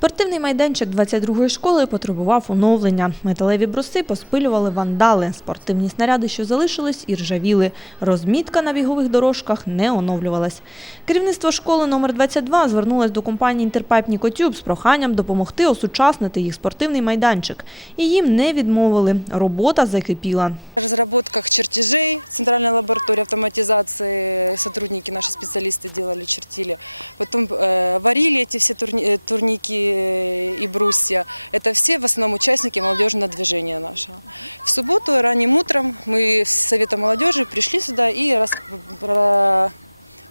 Спортивний майданчик 22-ї школи потребував оновлення. Металеві бруси поспилювали вандали. Спортивні снаряди, що залишились, і ржавіли. Розмітка на бігових дорожках не оновлювалась. Керівництво школи номер 22 звернулось до компанії «Інтерпайп Нікотюб» з проханням допомогти осучаснити їх спортивний майданчик. І їм не відмовили. Робота закипіла. В разработках чертежей, центральная лаборатория автоматизации, сотрудники, наши специалисты делали, чертили. Потом э, варили эти все турни- э, турники и брусья. Это все в основном участники молодежного движения нашего. В субботу ранним утром мы с Совета молодежи пришли сюда и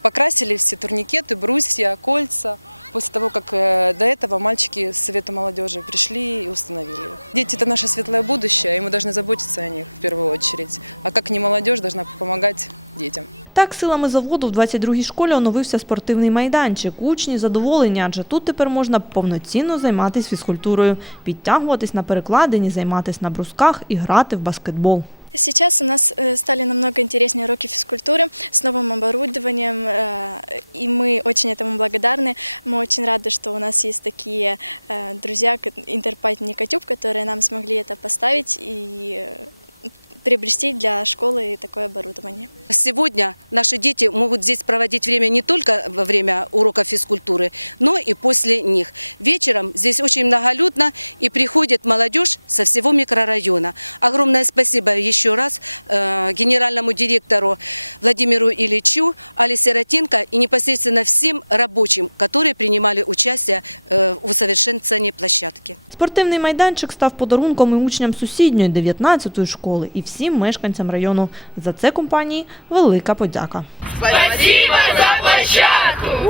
покрасили все турникеты, брусья, кольца. После того, как э, до этого мальчики с Совета молодежи пришли и установили их. Дети – это наше светлое будущее, и мы должны заботиться о них в первую очередь. А как не молодежь должна помогать детям. Так, силами заводу в 22-й школі оновився спортивний майданчик. Учні задоволені, адже тут тепер можна повноцінно займатися фізкультурою, підтягуватись на перекладині, займатися на брусках і грати в баскетбол. Сейчас у нас э, стали намного интереснее уроки физкультуры с новым оборудованием, э, и мы очень этому благодарны. Мы очень рады, что у нас есть такие э, друзья, как Интерпайт Никотюб, которые нам смогли это поставить и э, приобрести для школы такое оборудование. Сегодня наши дети могут здесь проводить время не только во время уроков физкультуры, но и после них. Вечером здесь очень многолюдно и приходит молодежь со всего микрорайона. Огромное спасибо еще раз э, генеральному директору Владимиру Ильичу, Али Сиротенко и непосредственно всем рабочим, которые принимали участие э, в усовершенствовании площадки. Спортивний майданчик став подарунком і учням сусідньої 19-ї школи і всім мешканцям району. За це компанії велика подяка. Спасибо за площадку!